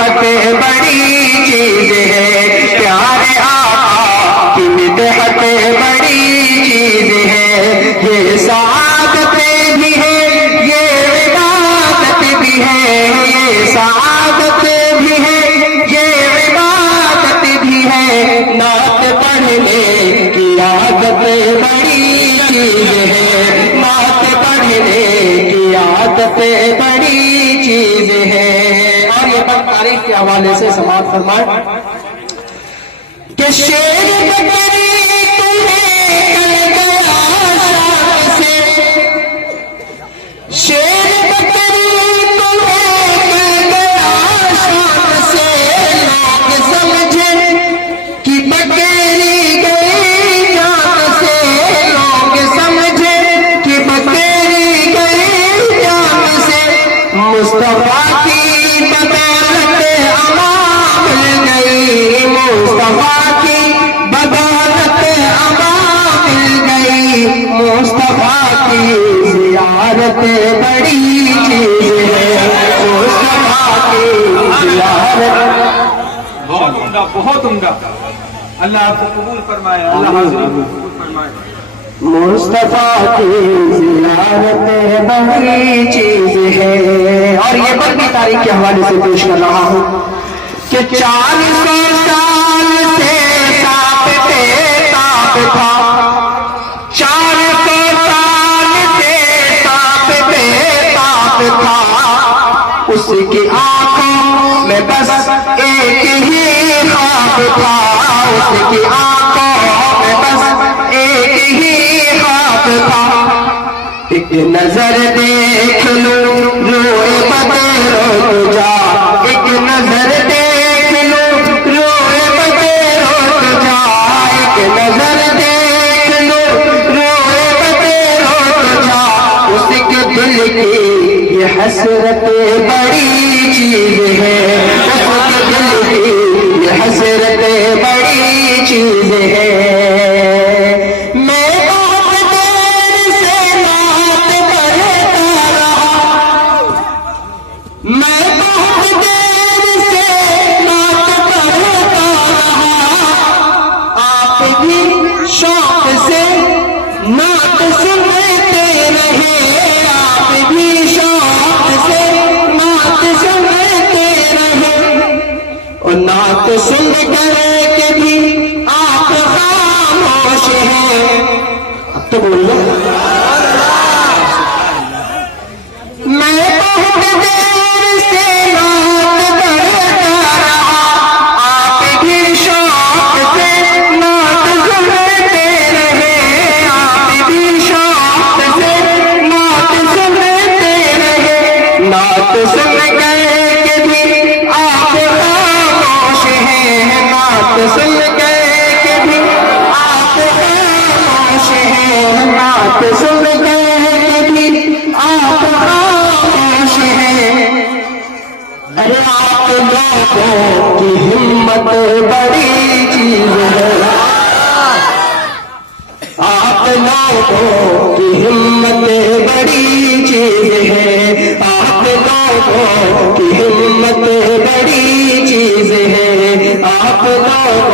مدحت بڑی چیز ہے، پیارے آقا کی مدحت بڑی چیز ہے، یہ سعادت بھی ہے یہ عبادت بھی ہے، یہ سعادت بھی ہے یہ عبادت بھی ہے، نعت پڑھنے کی عادت بڑی چیز ہے، نعت پڑھنے کی عادت بڑی چیز ہے۔ اور یہ بات تاریخ کے حوالے سے سماعت فرمائے کہ شیر بکری تمہیں کل گیا شام سے، شیر بکری تمہیں کل گیا شام سے، لوگ سمجھے کہ بکری گئی جان سے، لوگ سمجھے کہ بکری گئی جان سے، مصطفیٰ کی بدولت امان مل گئی، مصطفیٰ کی بدولت امان مل گئی، مصطفیٰ کی زیارت بڑی چیز ہے، مصطفیٰ کی زیارت۔ بہت عمدہ، بہت عمدہ، اللہ آپ کو قبول فرمائے، اللہ حاضرین کو قبول فرمائے۔ مصطفیٰ کی زیارت بڑی چیز ہے۔ اور یہ بڑی تاریخ کے حوالے سے پیش کر رہا ہوں کہ 400 سال سے ساتھ پہ تاب تھا، 400 سال سے ساتھ پہ تاب تھا، اس کی آنکھوں میں بس ایک ہی خواب تھا، اس کی آنکھوں میں بس ایک ہی خواب تھا، ایک نظر دیکھ لو روئے بدر جا، ایک نظر دیکھ لو روئے بدر جا، ایک نظر دیکھ لو روئے بدر جا، اس کے دل کی یہ حسرت بڑی چیز ہے، اس کے دل کی یہ حسرت بڑی چیز ہے۔ شوق سے نعت سنتے رہے، آپ بھی شوق سے نعت سنتے رہے، اور نعت سن کر کے بھی آپ خاموش ہیں۔ اب تو بول لو، میں بہت دیر سے نعت کرتا رہا، آپ بھی شوق سے نعت سنتے رہے، آپ بھی شوق سے نعت سنتے رہے، نعت سن کر کے بھی آپ خاموش ہیں، نعت سن کر کے بھی آپ خاموش ہیں، نعت سن کر کے بھی آپ خاموش ہیں۔ ارے آپ لوگوں کی ہمت بڑی چیز ہے، آپ لوگوں کی ہمت بڑی چیز ہے، آپ لوگوں کی ہمت بڑی چیز ہے، آپ لوگوں